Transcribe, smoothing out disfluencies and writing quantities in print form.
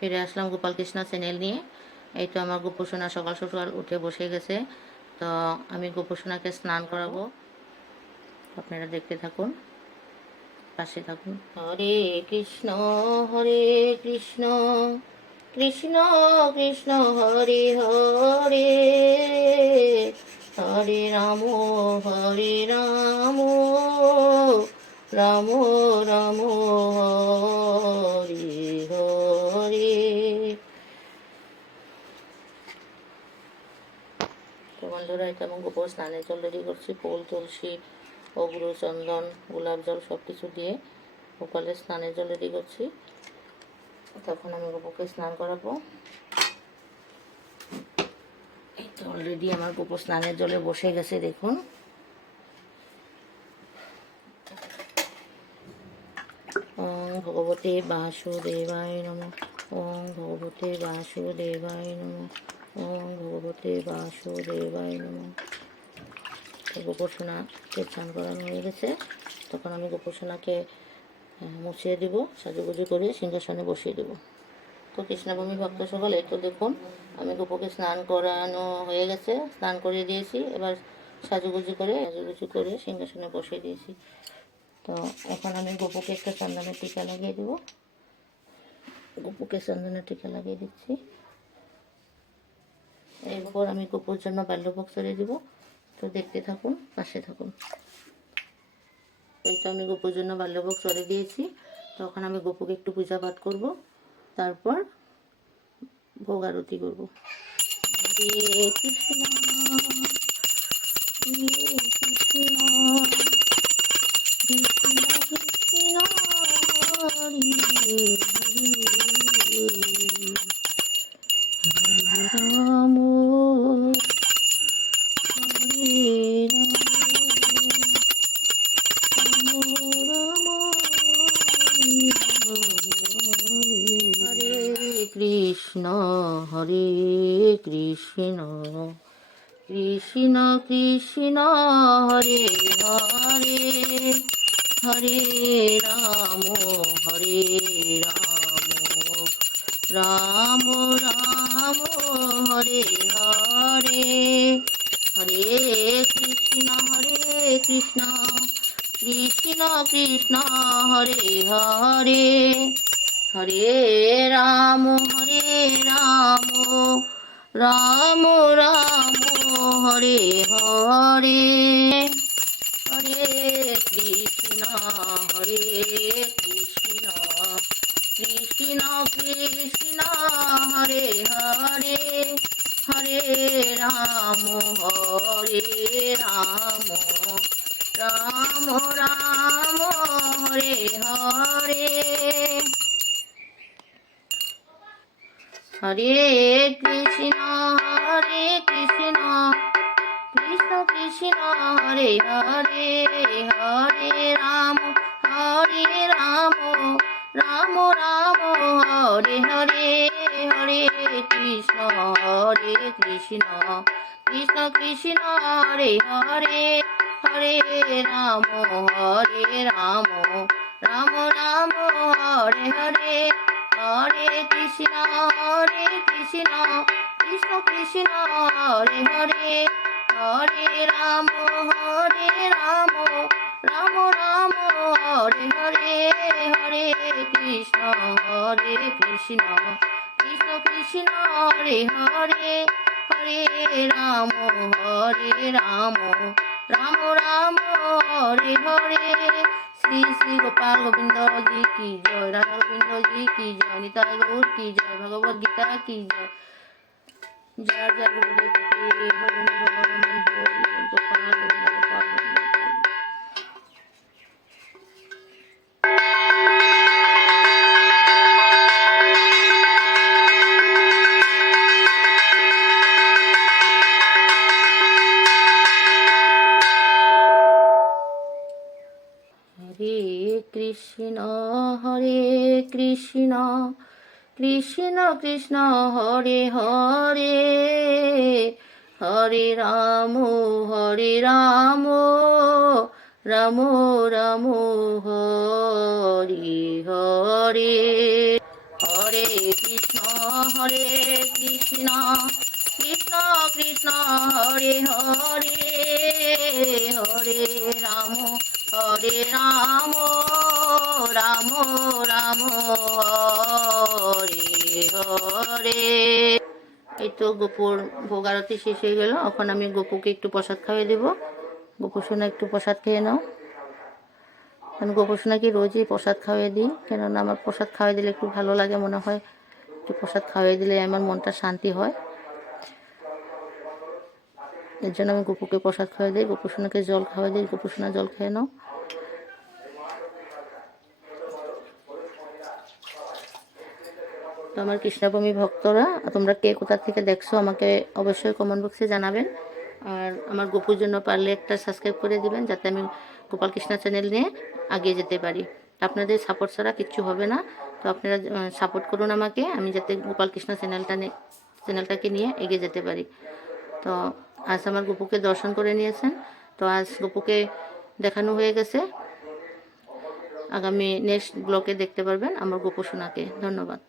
ফিরে আসলাম গোপাল কৃষ্ণা চ্যানেল নিয়ে। এই তো আমার গোপোষণা সকাল সকাল উঠে বসে গেছে। তো আমি গোপোষণাকে স্নান করাবো, আপনারা দেখতে থাকুন, পাশে থাকুন। হরে কৃষ্ণ কৃষ্ণ কৃষ্ণ হরে হরে, হরে রাম রাম রাম হরে হরে। তো বন্ধুরা, এটা আমি গোপর স্নানের জল রেডি করছি। ফুল, তুলসী, অগ্রু, চন্দন, গোলাপ জল সব কিছু দিয়ে গোপালের স্নানের জল রেডি করছি। তখন আমি গোপুকে স্নান করাবো। এই তো অলরেডি আমার গোপু স্নানের জলে বসে গেছে, দেখুন। ওম ভগবতে বাসুদেবায় নমঃ। ওম ভগবতে বাসুদেবায় নমঃ। ওম ভগবতে বাসুদেবায় নমঃ। গোপোষণাকে স্নান করানো হয়ে গেছে। তখন আমি গোপোষণাকে মুছিয়ে দেব, সাজুগুজু করে সিংহাসনে বসিয়ে দেব। তো কৃষ্ণভূমি ভক্ত সকলে, তো দেখুন আমি গোপুকে স্নান করানো হয়ে গেছে, স্নান করিয়ে দিয়েছি। এবার সাজুগুজু করে সিংহাসনে বসিয়ে দিয়েছি। তো এখন আমি গোপুকে একটা চন্দনের টিকা লাগিয়ে দেব। গোপুকে চন্দনের টিকা লাগিয়ে দিচ্ছি। এরপর আমি গোপুর জন্য বাল্যভোগ চড়িয়ে দেব। তো দেখতে থাকুন, পাশে থাকুন। এই তো আমি গোপুর জন্য বাল্যভোগ চড়িয়ে দিয়েছি। তখন আমি গোপুকে একটু পূজা পাঠ করব, তারপর ভোগ আরতি করবো। হরে কৃষ্ণ কৃষ্ণ কৃষ্ণ কৃষ্ণ হরে হরে রাম কৃষ্ণ হরে কৃষ্ণ কৃষ্ণ কৃষ্ণ হরে হরে, হরে রাম রাম রাম হরে হরে। হরে কৃষ্ণ কৃষ্ণ কৃষ্ণ হরে হরে, হরে রাম রাম রাম হরে হরে। হরে কৃষ্ণ কৃষ্ণ কৃষ্ণ হরে হরে, হরে রাম রাম রাম হরে হরে। হরে কৃষ্ণ কৃষ্ণ কৃষ্ণ হরে হরে, হরে রাম রাম রাম হরে হরে। হরে কৃষ্ণ কৃষ্ণ কৃষ্ণ হরে হরে, হরে রাম রাম হরে হরে। হরে কৃষ্ণ কৃষ্ণ কৃষ্ণ হরে হরে, হরে রাম রাম হরে হরে। হরে কৃষ্ণ কৃষ্ণ কৃষ্ণ হরে হরে, হরে রাম রাম রাম হরে হরে। শ্রী শ্রী গোপাল গোবিন্দ जी की जय, राधा गोविंद जी की जय, निताई गौर की जय, भगवद गीता की जय। जय जय गुरुदेव की हरि गोपाल गोविंद। हरे कृष्ण कृष्ण कृष्ण हरे हरे, हरे राम राम राम हरे हरे। হরে কৃষ্ণ কৃষ্ণ কৃষ্ণ হরে হরে হরে রাম রাম রাম হরে হরে। এই তো গোপুর ভোগ আরতি শেষ হয়ে গেল। এখন আমি গোপুকে একটু প্রসাদ খাইয়ে দেবো। গোপু সোনা একটু প্রসাদ খেয়ে নাও। আমি গোপু সোনাকে রোজই প্রসাদ খাওয়াই দিই, কেননা আমার প্রসাদ খাওয়াই দিলে একটু ভালো লাগে, মনে হয় একটু প্রসাদ খাওয়াই দিলে আমার মনটা শান্তি হয়। এর জন্য আমি গোপুকে প্রসাদ খাওয়াই দিই। গোপু সোনাকে জল খাওয়াই দিই। গোপু সোনা জল খেয়ে নাও। তো আমার কৃষ্ণপ্রেমী ভক্তরা, তোমরা কে কোথা থেকে দেখছো আমাকে অবশ্যই কমেন্ট বক্সে জানাবেন। আর আমার গোপুর জন্য পারলে একটা সাবস্ক্রাইব করে দিবেন, যাতে আমি গোপাল কৃষ্ণ চ্যানেল নিয়ে এগিয়ে যেতে পারি। আপনাদের সাপোর্ট ছাড়া কিচ্ছু হবে না। তো আপনারা সাপোর্ট করুন আমাকে, আমি যাতে গোপাল কৃষ্ণ চ্যানেলটাকে নিয়ে এগিয়ে যেতে পারি। তো আজ আমার গোপুকে দর্শন করে নিয়েছেন। তো আজ গোপুকে দেখানো হয়ে গেছে। আগামী নেক্সট ব্লগে দেখতে পারবেন আমার গোপু সোনাকে। ধন্যবাদ।